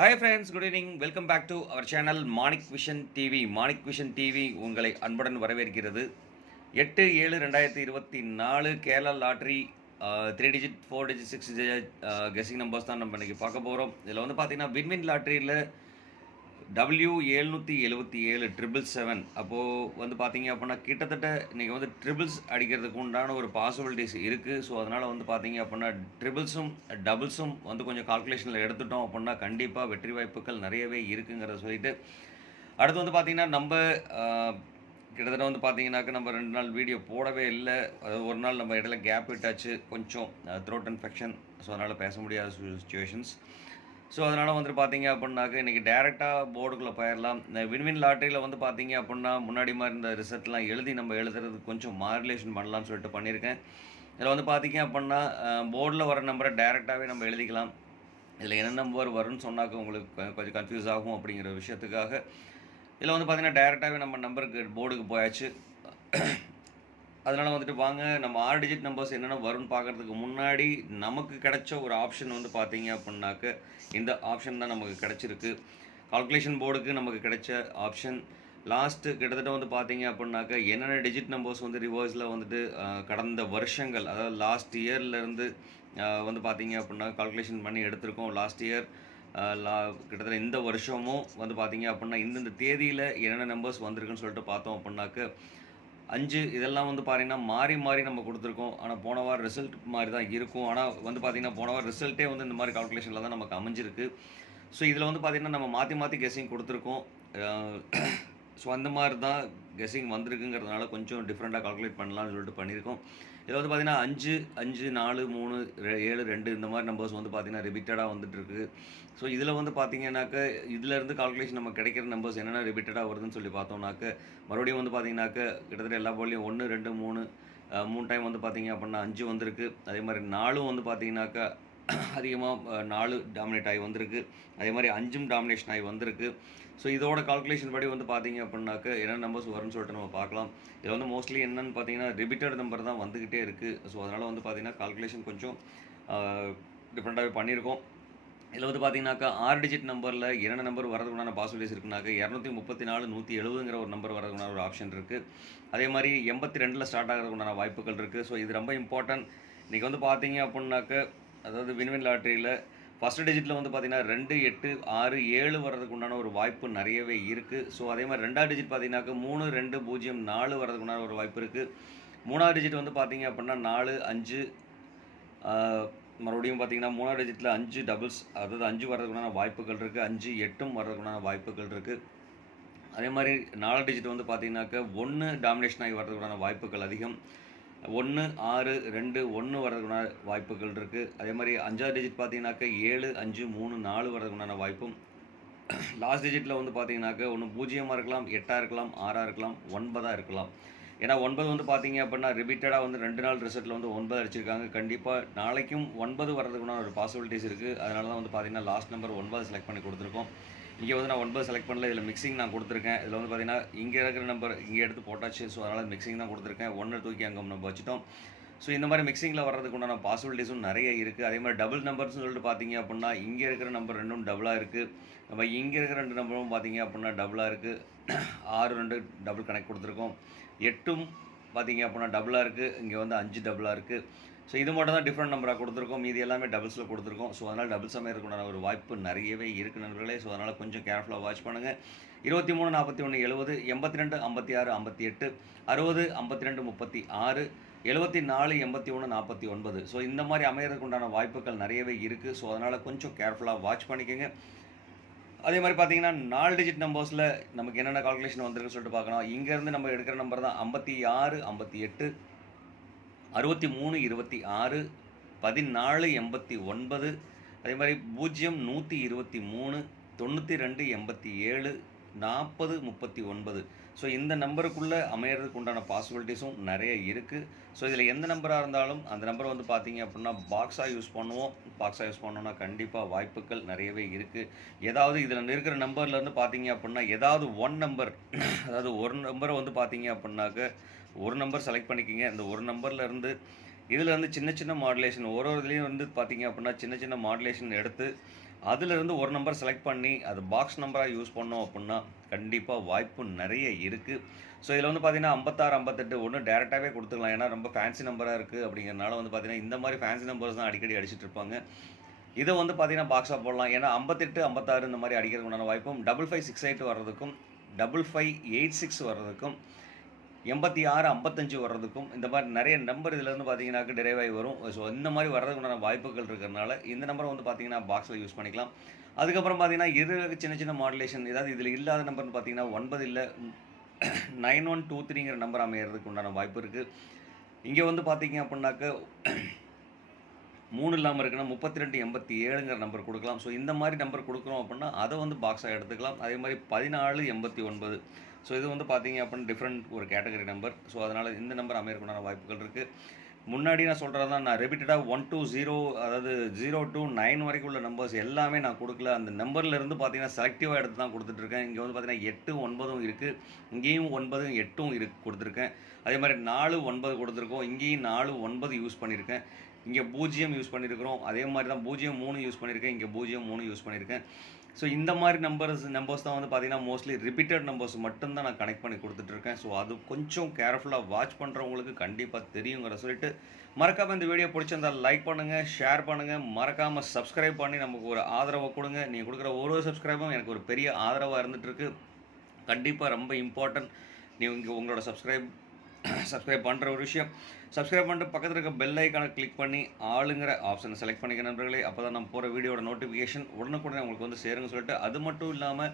Hi friends, good evening. Welcome back to our channel Manik Vision TV. Manik Vision TV உங்களை அன்புடன் வரவேற்கிறது. 8/7/2024 Kerala lottery 3 digit 4 digit 6 digit guessing numbers தான் நம்ம இன்றைக்கி பார்க்க போகிறோம். இதில் வந்து பார்த்தீங்கன்னா வின்வின் லாட்ரியில் W777 777 அப்போது வந்து பார்த்தீங்க அப்படின்னா கிட்டத்தட்ட இன்றைக்கி வந்து ட்ரிபிள்ஸ் அடிக்கிறதுக்கு உண்டான ஒரு பாசிபிலிட்டிஸ் இருக்குது. ஸோ அதனால் வந்து பார்த்தீங்க அப்படின்னா ட்ரிபிள்ஸும் டபுள்ஸும் வந்து கொஞ்சம் கால்குலேஷனில் எடுத்துட்டோம் அப்படின்னா கண்டிப்பாக வெற்றி வாய்ப்புகள் நிறையவே இருக்குங்கிறத சொல்லிட்டு அடுத்து வந்து பார்த்திங்கன்னா நம்ம கிட்டத்தட்ட வந்து பார்த்தீங்கன்னாக்க நம்ம 2 நாள் வீடியோ போடவே இல்லை. அதாவது ஒரு நாள் நம்ம இடையில கேப் விட்டாச்சு, கொஞ்சம் த்ரோட் இன்ஃபெக்ஷன். ஸோ அதனால் பேச முடியாத சுச்சுவேஷன்ஸ். ஸோ அதனால் வந்துட்டு பார்த்தீங்க அப்படின்னாக்க இன்றைக்கி டேரெக்டாக போர்டுக்குள்ளே போயிடலாம். இந்த வின்வின் லாட்ரியில் வந்து பார்த்தீங்க அப்படின்னா முன்னாடி மாதிரி இந்த ரிசல்ட்லாம் எழுதி நம்ம எழுதுறது கொஞ்சம் மாடுலேஷன் பண்ணலாம்னு சொல்லிட்டு பண்ணியிருக்கேன். இதில் வந்து பார்த்தீங்க அப்படின்னா போர்டில் வர நம்பரை டேரெக்டாகவே நம்ம எழுதிக்கலாம். இதில் என்ன நம்பர் வரும்னு சொன்னாக்க உங்களுக்கு கொஞ்சம் கன்ஃபியூஸ் ஆகும் அப்படிங்கிற விஷயத்துக்காக இதில் வந்து பார்த்திங்கன்னா டேரெக்டாகவே நம்ம நம்பருக்கு போர்டுக்கு போயாச்சு. அதனால் வந்துட்டு வாங்க நம்ம 6 டிஜிட் நம்பர்ஸ் என்னென்ன வரும்னு பார்க்குறதுக்கு முன்னாடி நமக்கு கிடைச்ச ஒரு ஆப்ஷன் வந்து பார்த்தீங்க அப்படின்னாக்க இந்த ஆப்ஷன் தான் நமக்கு கிடச்சிருக்கு. கால்குலேஷன் போர்டுக்கு நமக்கு கிடைச்ச ஆப்ஷன் லாஸ்ட்டு கிட்டத்தட்ட வந்து பார்த்தீங்க அப்படின்னாக்க என்னென்ன டிஜிட் நம்பர்ஸ் வந்து ரிவர்ஸில் வந்துட்டு கடந்த வருஷங்கள், அதாவது லாஸ்ட் இயர்லேருந்து வந்து பார்த்தீங்க அப்படின்னா கால்குலேஷன் பண்ணி எடுத்திருக்கோம். லாஸ்ட் இயர் கிட்டத்தட்ட இந்த வருஷமும் வந்து பார்த்தீங்க அப்படின்னா இந்தந்த தேதியில் என்னென்ன நம்பர்ஸ் வந்திருக்குன்னு சொல்லிட்டு பார்த்தோம் அப்படின்னாக்க 5 இதெல்லாம் வந்து பார்த்தீங்கன்னா மாறி மாறி நம்ம கொடுத்துருக்கோம். ஆனால் போன வாரம் ரிசல்ட் மாதிரி தான் இருக்கும். ஆனால் வந்து பார்த்திங்கன்னா போன வாரம் ரிசல்ட்டே வந்து இந்த மாதிரி கால்குலேஷனில் தான் நமக்கு அமைஞ்சிருக்கு. ஸோ இதில் வந்து பார்த்திங்கன்னா நம்ம மாற்றி மாற்றி கெஸ்ஸிங் கொடுத்துருக்கோம். ஸோ அந்த மாதிரி தான் கெஸ்ஸிங் வந்திருக்குங்கிறதுனால கொஞ்சம் டிஃப்ரெண்ட்டாக கால்குலேட் பண்ணலாம்னு சொல்லிட்டு பண்ணியிருக்கோம். இதில் வந்து பார்த்திங்கன்னா 5, 5, 4, 3, 7, 2 இந்த மாதிரி நம்பர்ஸ் வந்து பார்த்திங்கன்னா ரிப்பீட்டடாக வந்துட்டுருக்கு. ஸோ இதில் வந்து பார்த்திங்கனாக்க இதிலேருந்து கால்குலேஷன் நம்ம கிடைக்கிற நம்பர்ஸ் என்னென்ன ரிப்பீட்டடாக வருதுன்னு சொல்லி பார்த்தோம்னாக்க மறுபடியும் வந்து பார்த்திங்கனாக்க கிட்டத்தட்ட எல்லா போர்ட்லேயும் 1, 2, 3 டைம் வந்து பார்த்திங்க அப்படின்னா 5 வந்திருக்கு. அதே மாதிரி 4 வந்து பார்த்திங்கனாக்கா அதிகமாக 4 டாமினேட் ஆகி வந்திருக்கு. அதே மாதிரி 5ம் டாமினேஷன் ஆகி வந்திருக்கு. ஸோ இதோட கால்குலேஷன் படி வந்து பார்த்தீங்க அப்படின்னாக்க என்ன நம்பர்ஸ் வரும்னு சொல்லிட்டு நம்ம பார்க்கலாம். இதில் வந்து மோஸ்ட்லி என்னென்னு பார்த்தீங்கன்னா ரிப்பீட்டட் நம்பர் தான் வந்துக்கிட்டே இருக்குது. ஸோ அதனால் வந்து பார்த்திங்கன்னா கால்குலேஷன் கொஞ்சம் டிஃப்ரெண்ட்டாகவே பண்ணியிருக்கோம். இதில் வந்து பார்த்தீங்கன்னாக்கா 6 டிஜிட் நம்பரில் என்னென்ன நம்பர் வரதுக்குண்டான பாசிபிலிட்டிஸ் இருக்குனாக்க 234 170ங்கிற ஒரு நம்பர் வரதுக்குண்டான ஒரு ஆப்ஷன் இருக்குது. அதே மாதிரி 82 ஸ்டார்ட் ஆகிறதுக்குண்டான வாய்ப்புகள் இருக்குது. ஸோ இது ரொம்ப இம்பார்ட்டன்ட். இன்றைக்கி வந்து பார்த்தீங்க அப்படின்னாக்க அதாவது வின்வின் லாட்ரியில் ஃபஸ்ட்டு டிஜிட்டில் வந்து பார்த்திங்கன்னா 2, 8, 6, 7 வர்றதுக்கு உண்டான ஒரு வாய்ப்பு நிறையவே இருக்குது. ஸோ அதே மாதிரி 2ஆவது டிஜிட் பார்த்திங்கனாக்கா 3, 2, 0, 4 வர்றதுக்கு உண்டான ஒரு வாய்ப்பு இருக்குது. 3ஆவது டிஜிட் வந்து பார்த்திங்க அப்படின்னா 4, 5 மறுபடியும் பார்த்திங்கன்னா 3ஆவது டிஜிட்டில் 5 டபுள்ஸ், அதாவது 5 வர்றதுக்குண்டான வாய்ப்புகள் இருக்குது. 5, 8ம் வர்றதுக்குண்டான வாய்ப்புகள் இருக்குது. அதே மாதிரி 4ஆவது டிஜிட் வந்து பார்த்திங்கனாக்கா 1 டாமினேஷன் ஆகி வர்றதுக்குண்டான வாய்ப்புகள் அதிகம். 1, 6, 2, 1 வர்றதுக்குண்டான வாய்ப்புகள் இருக்குது. அதே மாதிரி 5ஆவது டிஜிட் பார்த்தீங்கன்னாக்கா 7, 5, 3, 4 வர்றதுக்குண்டான வாய்ப்பும். லாஸ்ட் டிஜிட்டில் வந்து பார்த்தீங்கன்னாக்கா 1 0 இருக்கலாம், 8 இருக்கலாம், 6 இருக்கலாம், 9 இருக்கலாம். ஏன்னா 9 வந்து பார்த்தீங்க அப்படின்னா ரிப்பீட்டடாக வந்து 2 நாள் ரிசல்ட்டில் வந்து 9 அடிச்சிருக்காங்க. கண்டிப்பாக நாளைக்கும் 9 வர்றதுக்குண்டான ஒரு பாசிபிலிட்டிஸ் இருக்குது. அதனால தான் வந்து பார்த்தீங்கன்னா லாஸ்ட் நம்பர் 9 செலக்ட் பண்ணி கொடுத்துருக்கோம். இங்கே வந்து நான் 9 செலக்ட் பண்ணல, இதில் மிக்சிங் நான் கொடுத்துருக்கேன். இதில் வந்து பார்த்திங்கன்னா இங்கே இருக்கிற நம்பர் இங்கே எடுத்து போட்டாச்சு. ஸோ அதனால் மிக்சிங் தான் கொடுத்துருக்கேன். 1 தூக்கி அங்கே நம்ம வச்சுட்டோம். ஸோ இந்த மாதிரி மிக்சிங்கில் வர்றதுக்கு உண்டான பாசிபிலிட்டிஸும் நிறைய இருக்குது. அதே மாதிரி டபுள் நம்பர்ஸ்னு சொல்லிட்டு பார்த்தீங்க அப்படின்னா இங்கே இருக்கிற நம்பர் 2ம் டபுளாக இருக்குது. நம்ம இங்கே இருக்கிற 2 நம்பரும் பார்த்தீங்க அப்படின்னா டபுளாக இருக்குது. 6, 2 டபுள் கனெக்ட் கொடுத்துருக்கோம். 8ம் பார்த்தீங்க அப்படின்னா டபுளாக இருக்குது. இங்கே வந்து 5 டபுளாக இருக்குது. ஸோ இது மட்டும் தான் டிஃப்ரெண்ட் நம்பராக கொடுத்துருக்கோம். மீதி எல்லாமே டபுள்ஸில் கொடுத்துருக்கோம். ஸோ அதனால் டபுள்ஸ் அமையறதுக்குண்டான ஒரு வாய்ப்பு நிறையவே இருக்குது நண்பர்களே. ஸோ அதனால் கொஞ்சம் கேர்ஃபுல்லாக வாட்ச் பண்ணுங்கள். 23, 41, 70, 82, 56, 58, 60, 52, 36, 74, 81, 49. ஸோ இந்த மாதிரி அமையறதுக்குண்டான வாய்ப்புகள் நிறையவே இருக்குது. ஸோ அதனால் கொஞ்சம் கேர்ஃபுல்லாக வாட்ச் பண்ணிக்கோங்க. அதே மாதிரி பார்த்தீங்கன்னா 4 டிஜிட் நம்பர்ஸில் நமக்கு என்னென்ன கால்குலேஷன் வந்திருக்குன்னு சொல்லிட்டு பார்க்கணும். இங்கேருந்து நம்ம எடுக்கிற நம்பர் தான் 56, 58, 63, 26, 14, 89. அதே மாதிரி 0, 123, 92, 87, 40, 39. ஸோ இந்த நம்பருக்குள்ளே அமையறதுக்கு உண்டான பாசிபிலிட்டிஸும் நிறைய இருக்குது. ஸோ இதில் எந்த நம்பராக இருந்தாலும் அந்த நம்பரை வந்து பார்த்தீங்க அப்படின்னா பாக்ஸாக யூஸ் பண்ணுவோம். பாக்ஸாக யூஸ் பண்ணோன்னா கண்டிப்பாக வாய்ப்புகள் நிறையவே இருக்குது. ஏதாவது இதில் இருக்கிற நம்பர்லேருந்து பார்த்தீங்க அப்படின்னா ஏதாவது ஒன் நம்பர், அதாவது ஒரு நம்பரை வந்து பார்த்தீங்க அப்படின்னாக்க ஒரு நம்பர் செலக்ட் பண்ணிக்கிங்க. அந்த ஒரு நம்பர்லேருந்து இதில் வந்து சின்ன சின்ன மாடுலேஷன் ஒரு இதுலேயும் வந்து பார்த்தீங்க அப்படின்னா சின்ன சின்ன மாடுலேஷன் எடுத்து அதிலிருந்து ஒரு நம்பர் செலக்ட் பண்ணி அது பாக்ஸ் நம்பராக யூஸ் பண்ணோம் அப்படின்னா கண்டிப்பாக வாய்ப்பு நிறைய இருக்குது. ஸோ இதில் வந்து பார்த்தீங்கன்னா 56, 58 ஒன்று டேரெக்டாகவே கொடுத்துக்கலாம். ஏன்னா ரொம்ப ஃபேன்சி நம்பராக இருக்குது அப்படிங்கிறனால வந்து பார்த்தீங்கன்னா இந்த மாதிரி ஃபேன்சி நம்பர்ஸ் தான் அடிக்கடி அடிச்சிட்டு இருப்பாங்க. இதை வந்து பார்த்தீங்கன்னா பாக்ஸாக போடலாம். ஏன்னா 58, 56 இந்த மாதிரி அடிக்கிறதுக்கு உண்டான வாய்ப்பும் 5568 வர்றதுக்கும் 5586 வர்றதுக்கும் 86, 55 வர்றதுக்கும் இந்த மாதிரி நிறைய நம்பர் இதில் வந்து பார்த்தீங்கன்னாக்க டிரைவ் ஆகி வரும். ஸோ இந்த மாதிரி வர்றதுக்கு உண்டான வாய்ப்புகள் இருக்கிறதுனால இந்த நம்பரை வந்து பார்த்தீங்கன்னா பாக்ஸில் யூஸ் பண்ணிக்கலாம். அதுக்கப்புறம் பார்த்தீங்கன்னா இதில் சின்ன சின்ன மாடுலேஷன் ஏதாவது இதில் இல்லாத நம்பர்னு பார்த்தீங்கன்னா 9 இல்லை 9123ங்கிற நம்பர் அமையறதுக்கு உண்டான வாய்ப்பு இருக்குது. இங்கே வந்து பார்த்தீங்க அப்படின்னாக்க 3 இல்லாமல் இருக்குன்னா 3287ங்கிற நம்பர் கொடுக்கலாம். ஸோ இந்த மாதிரி நம்பர் கொடுக்குறோம் அப்படின்னா அதை வந்து பாக்ஸாக எடுத்துக்கலாம். அதே மாதிரி 1489. ஸோ இது வந்து பார்த்தீங்க அப்படின்னா டிஃப்ரெண்ட் ஒரு கேட்டகரி நம்பர். ஸோ அதனால் இந்த நம்பர் அமையறதுக்குண்டான வாய்ப்புகள் இருக்குது. முன்னாடி நான் சொல்கிறது தான், நான் ரிப்பீட்டடாக 1 to 0 அதாவது 0 to 9 வரைக்கும் உள்ள நம்பர்ஸ் எல்லாமே நான் கொடுக்கல. அந்த நம்பர்லேருந்து பார்த்தீங்கன்னா செலக்டிவாக எடுத்து தான் கொடுத்துட்ருக்கேன். இங்கே வந்து பார்த்தீங்கன்னா 8, 9ம் இருக்குது. இங்கேயும் 9, 8ம் கொடுத்துருக்கேன். அதே மாதிரி 4, 9 கொடுத்துருக்கோம். இங்கேயும் 4, 9 யூஸ் பண்ணியிருக்கேன். இங்கே 0 யூஸ் பண்ணியிருக்கிறோம். அதே மாதிரி தான் 0, 3 யூஸ் பண்ணியிருக்கேன். இங்கே 0, 3 யூஸ் பண்ணியிருக்கேன். ஸோ இந்த மாதிரி நம்பர்ஸ் தான் வந்து பார்த்தீங்கன்னா மோஸ்ட்லி ரிப்பீட்டட் நம்பர்ஸ் மட்டும்தான் நான் கனெக்ட் பண்ணி கொடுத்துட்ருக்கேன். ஸோ அது கொஞ்சம் கேர்ஃபுல்லாக வாட்ச் பண்ணுறவங்களுக்கு கண்டிப்பாக தெரியுங்கிற சொல்லிட்டு மறக்காமல் இந்த வீடியோ பிடிச்சிருந்தால் லைக் பண்ணுங்கள், ஷேர் பண்ணுங்கள், மறக்காமல் சப்ஸ்கிரைப் பண்ணி நமக்கு ஒரு ஆதரவை கொடுங்க. நீங்கள் கொடுக்குற ஒரு சப்ஸ்கிரைபும் எனக்கு ஒரு பெரிய ஆதரவாக இருந்துகிட்ருக்கு. கண்டிப்பாக ரொம்ப இம்பார்ட்டன்ட். நீங்கள் உங்களோட சப்ஸ்கிரைப் பண்ணுற ஒரு விஷயம். சப்ஸ்கிரைப் பண்ணிட்டு பக்கத்தில் இருக்க பெல் ஐக்கானை கிளிக் பண்ணி ஆளுங்கிற ஆப்ஷனை செலக்ட் பண்ணிக்க நண்பர்களே. அப்போ தான் நம்ம போகிற வீடியோட நோட்டிஃபிகேஷன் உடனுக்குடனே உங்களுக்கு வந்து சேருங்க சொல்லிட்டு, அது மட்டும் இல்லாமல்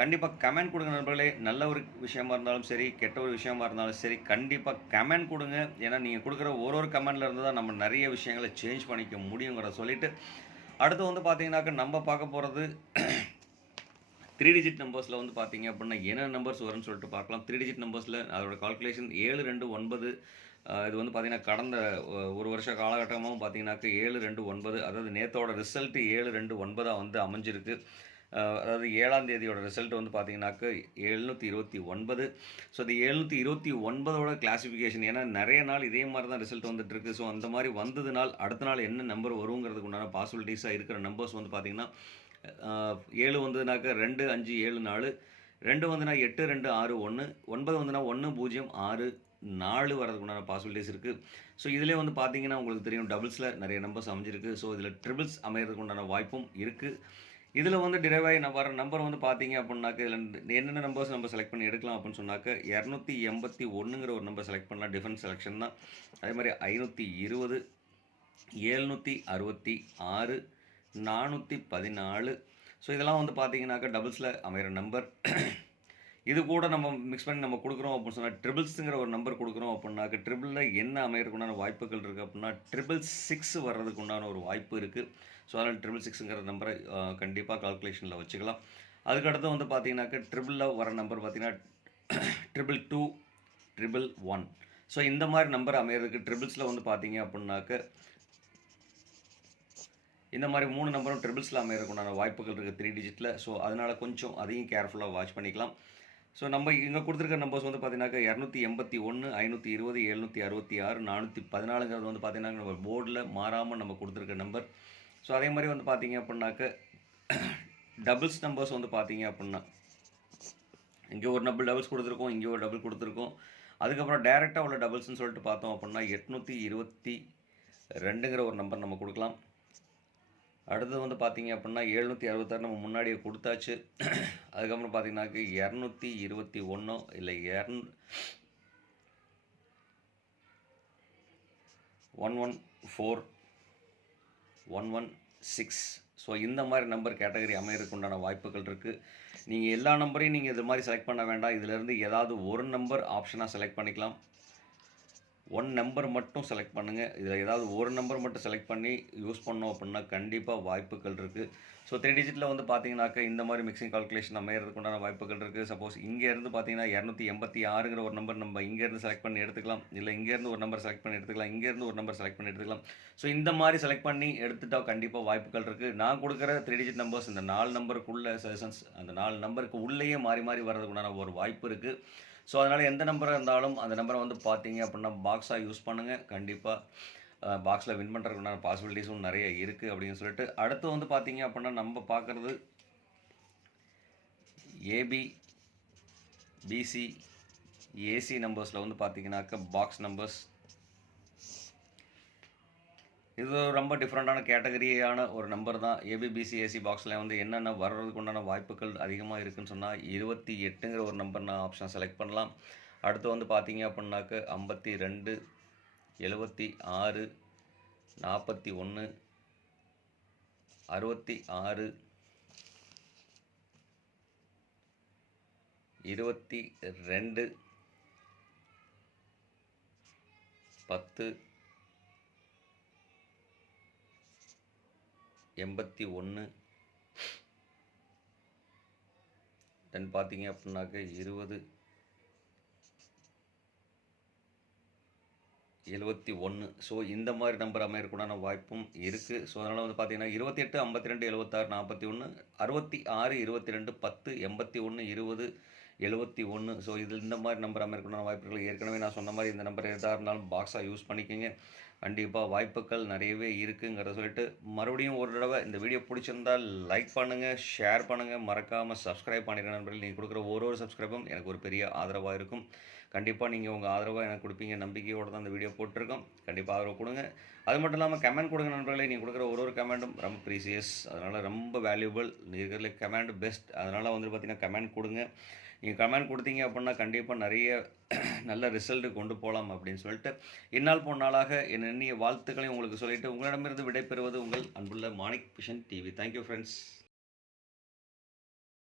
கண்டிப்பாக கமெண்ட் கொடுங்க நண்பர்களே. நல்ல ஒரு விஷயமா இருந்தாலும் சரி, கெட்ட ஒரு விஷயமா இருந்தாலும் சரி, கண்டிப்பாக கமெண்ட் கொடுங்க. ஏன்னா நீங்கள் கொடுக்குற ஒரு கமெண்ட்டில் இருந்து தான் நம்ம நிறைய விஷயங்களை சேஞ்ச் பண்ணிக்க முடியுங்கிற சொல்லிட்டு, அடுத்து வந்து பார்த்தீங்கன்னாக்க நம்ம பார்க்க போகிறது 3 டிஜிட் நம்பர்ஸில் வந்து பார்த்தீங்க அப்படின்னா என்ன நம்பர்ஸ் வரும்னு சொல்லிட்டு பார்க்கலாம். 3 டிஜிட் நம்பர்ஸில் அதோட கால்குலேஷன் 729. இது வந்து பார்த்தீங்கன்னா கடந்த ஒரு வருஷ காலகட்டமாகவும் பார்த்தீங்கன்னாக்க 729, அதாவது நேற்றோட ரிசல்ட்டு 729 வந்து அமைஞ்சிருக்கு. அதாவது 7ஆம் தேதியோட ரிசல்ட் வந்து பார்த்தீங்கன்னாக்க 729. ஸோ அது 729ஓட கிளாஸிஃபிகேஷன். ஏன்னா நிறைய நாள் இதே மாதிரி தான் ரிசல்ட் வந்துட்டுருக்கு. ஸோ அந்த மாதிரி வந்ததுனால் அடுத்த நாள் என்ன நம்பர் வருங்கிறதுக்கு உண்டான பாசிபிலிட்டிஸாக இருக்கிற நம்பர்ஸ் வந்து பார்த்தீங்கன்னா 7 வந்ததுனாக்க 2, 5, 7, 4. 2 வந்துன்னா 8, 2, 6, 1. 9 வந்துன்னா 1, 0, 6, 4 வரதுக்கு உண்டான பாசிபிலிட்டிஸ் இருக்குது. ஸோ இதிலே வந்து பார்த்தீங்கன்னா உங்களுக்கு தெரியும் டபுள்ஸில் நிறைய நம்பர்ஸ் அமைஞ்சிருக்கு. ஸோ இதில் ட்ரிபிள்ஸ் அமைகிறதுக்கு உண்டான வாய்ப்பும் இருக்குது. இதில் வந்து டிரைவ் ஆகி வர நம்பர் வந்து பார்த்தீங்க அப்படின்னாக்க இதில் என்னென்ன நம்பர்ஸ் நம்ம செலக்ட் பண்ணி எடுக்கலாம் அப்படின்னு சொன்னாக்க 281ங்கிற ஒரு நம்பர் செலக்ட் பண்ணலாம். டிஃபரன்ஸ் செலெக்ஷன் தான். அதே மாதிரி 520, 766, 414. ஸோ இதெல்லாம் வந்து பார்த்தீங்கன்னாக்கா டபுள்ஸில் அமைகிற நம்பர். இது கூட நம்ம மிக்ஸ் பண்ணி நம்ம கொடுக்குறோம் அப்படின்னு சொன்னால் ட்ரிபிள்ஸுங்கிற ஒரு நம்பர் கொடுக்குறோம் அப்படின்னாக்க ட்ரிபிளில் என்ன அமைகிறதுக்கு உண்டான வாய்ப்புகள் இருக்குது அப்படின்னா 666 வர்றதுக்கு உண்டான ஒரு வாய்ப்பு இருக்குது. ஸோ அதனால் 666ங்கிற நம்பரை கண்டிப்பாக கால்குலேஷனில் வச்சுக்கலாம். அதுக்கடுத்து வந்து பார்த்தீங்கன்னாக்க ட்ரிபிளில் வர நம்பர் பார்த்தீங்கன்னா 222, 111. ஸோ இந்த மாதிரி நம்பர் அமைகிறதுக்கு ட்ரிபிள்ஸில் வந்து பார்த்தீங்க அப்படின்னாக்க இந்த மாதிரி 3 நம்பரும் ட்ரிபிள்ஸில் அமைகிறதுக்குண்டான வாய்ப்புகள் இருக்குது 3 டிஜிட்டில். ஸோ அதனால் கொஞ்சம் அதையும் கேர்ஃபுல்லாக வாட்ச் பண்ணிக்கலாம். ஸோ நம்ம இங்கே கொடுத்துருக்க நம்பர்ஸ் வந்து பார்த்தீங்கன்னாக்கா 281, 520, 766, 414ங்கிறது வந்து பார்த்தீங்கன்னா நம்ம போர்டில் மாறாமல் நம்ம கொடுத்துருக்க நம்பர். ஸோ அதே மாதிரி வந்து பார்த்தீங்க அப்படின்னாக்க டபுள்ஸ் நம்பர்ஸ் வந்து பார்த்தீங்க அப்படின்னா இங்கே ஒரு டபுள்ஸ் கொடுத்துருக்கோம், இங்கே ஒரு டபுள் கொடுத்துருக்கோம். அதுக்கப்புறம் டேரெக்டாக உள்ள டபுள்ஸ்ன்னு சொல்லிட்டு பார்த்தோம் அப்படின்னா 822ங்கிற ஒரு நம்பர் நம்ம கொடுக்கலாம். அடுத்தது வந்து பார்த்தீங்க அப்படின்னா 766 நம்ம முன்னாடியே கொடுத்தாச்சு. அதுக்கப்புறம் பார்த்தீங்கன்னாக்க 221 இல்லை 114, 116. ஸோ இந்த மாதிரி நம்பர் கேட்டகரி அமைகிறதுக்கு உண்டான வாய்ப்புகள் இருக்குது. நீங்கள் எல்லா நம்பரையும் நீங்கள் இது மாதிரி செலக்ட் பண்ண வேண்டாம். இதிலேருந்து ஏதாவது ஒரு நம்பர் ஆப்ஷனாக செலக்ட் பண்ணிக்கலாம். 1 நம்பர் மட்டும் செலக்ட் பண்ணுங்கள். இதில் ஏதாவது ஒரு நம்பர் மட்டும் செலக்ட் பண்ணி யூஸ் பண்ணோம் அப்படின்னா கண்டிப்பாக வாய்ப்புகள் இருக்குது. ஸோ 3 டிஜிட்டில் வந்து பார்த்தீங்கன்னாக்க இந்த மாதிரி மிக்சிங் கால்குலேஷன் அமைகிறதுக்கு உண்டான வாய்ப்புகள் இருக்குது. சப்போஸ் இங்கேருந்து பார்த்தீங்கன்னா 286ங்கிற ஒரு நம்பர் நம்ம இங்கேருந்து செலக்ட் பண்ணி எடுத்துக்கலாம். இல்லை இங்கேருந்து ஒரு நம்பர் செலக்ட் பண்ணி எடுத்துக்கலாம். இங்கேருந்து ஒரு நம்பர் செலக்ட் பண்ணி எடுத்துக்கலாம். ஸோ இந்த மாதிரி செலக்ட் பண்ணி எடுத்துட்டால் கண்டிப்பாக வாய்ப்புகள் இருக்குது. நான் கொடுக்குற 3 டிஜிட் நம்பர்ஸ் இந்த 4 நம்பருக்குள்ள சஜஷன்ஸ் அந்த 4 நம்பருக்கு உள்ளேயே மாறி வரதுக்கு உண்டான ஒரு வாய்ப்பு இருக்குது. ஸோ அதனால் எந்த நம்பராக இருந்தாலும் அந்த நம்பரை வந்து பார்த்தீங்க அப்படின்னா பாக்ஸாக யூஸ் பண்ணுங்கள். கண்டிப்பாக பாக்ஸில் வின் பண்ணுறதுக்குண்டான பாசிபிலிட்டிஸும் நிறைய இருக்குது அப்படின்னு சொல்லிட்டு, அடுத்து வந்து பார்த்தீங்க அப்படின்னா நம்ம பார்க்குறது ஏபி, பிசி, ஏசி நம்பர்ஸில் வந்து பார்த்தீங்கன்னாக்க பாக்ஸ் நம்பர்ஸ். இது ரொம்ப டிஃப்ரெண்ட்டான கேட்டகரியான ஒரு நம்பர் தான். ஏபிபிசி ஏசி பாக்ஸில் வந்து என்னென்ன வர்றதுக்கு உண்டான வாய்ப்புகள் அதிகமாக இருக்குதுன்னு சொன்னால் 28ங்கிற ஒரு நம்பர் நான் ஆப்ஷன் செலக்ட் பண்ணலாம். அடுத்து வந்து பார்த்தீங்க அப்படின்னாக்க 52, 76, 41, 66, 22, 10, 81, தென் பார்த்தீங்க அப்படின்னாக்க 20, 71. ஸோ இந்த மாதிரி நம்பர் அமையறதுக்குண்டான வாய்ப்பும் இருக்குது. ஸோ அதனால் வந்து பார்த்தீங்கன்னா 28, 52, 76, 41, 66, 22, 10, 81, 20, 71. ஸோ இதில் இந்த மாதிரி நம்பர் அமையறதுக்குண்டான வாய்ப்புகள் ஏற்கனவே நான் சொன்ன மாதிரி இந்த நம்பர் எதாக இருந்தாலும் பாக்ஸாக யூஸ் பண்ணிக்கோங்க. கண்டிப்பாக வாய்ப்புகள் நிறையவே இருக்குங்கிறத சொல்லிட்டு மறுபடியும் ஒரு தடவை இந்த வீடியோ பிடிச்சிருந்தால் லைக் பண்ணுங்கள், ஷேர் பண்ணுங்கள், மறக்காமல் சப்ஸ்கிரைப் பண்ணிடுங்க நண்பர்கள். நீங்கள் கொடுக்குற ஒரு சப்ஸ்கிரைபும் எனக்கு ஒரு பெரிய ஆதரவாக இருக்கும். கண்டிப்பாக நீங்கள் உங்கள் ஆதரவாக எனக்கு கொடுப்பீங்க, நம்பிக்கையோடு தான் இந்த வீடியோ போட்டிருக்கோம். கண்டிப்பாக ஆதரவு கொடுங்க. அது மட்டும் இல்லாமல் கமெண்ட் கொடுங்க நண்பர்களே. நீங்கள் கொடுக்குற ஒரு கமெண்ட்டும் ரொம்ப ப்ரீசியஸ், அதனால் ரொம்ப வேல்யூபிள். இருக்கிறதுல கமெண்ட் பெஸ்ட். அதனால் வந்து பார்த்தீங்கன்னா கமெண்ட் கொடுங்க. நீங்கள் கமெண்ட் கொடுத்தீங்க அப்படின்னா கண்டிப்பாக நிறைய நல்ல ரிசல்ட்டு கொண்டு போகலாம் அப்படின்னு சொல்லிட்டு இந்நாள் போன நாளாக என் எண்ணிய வாழ்த்துக்களையும் உங்களுக்கு சொல்லிவிட்டு உங்களிடமிருந்து விடைபெறுவது உங்கள் அன்புள்ள Manik vision TV. Thank you friends.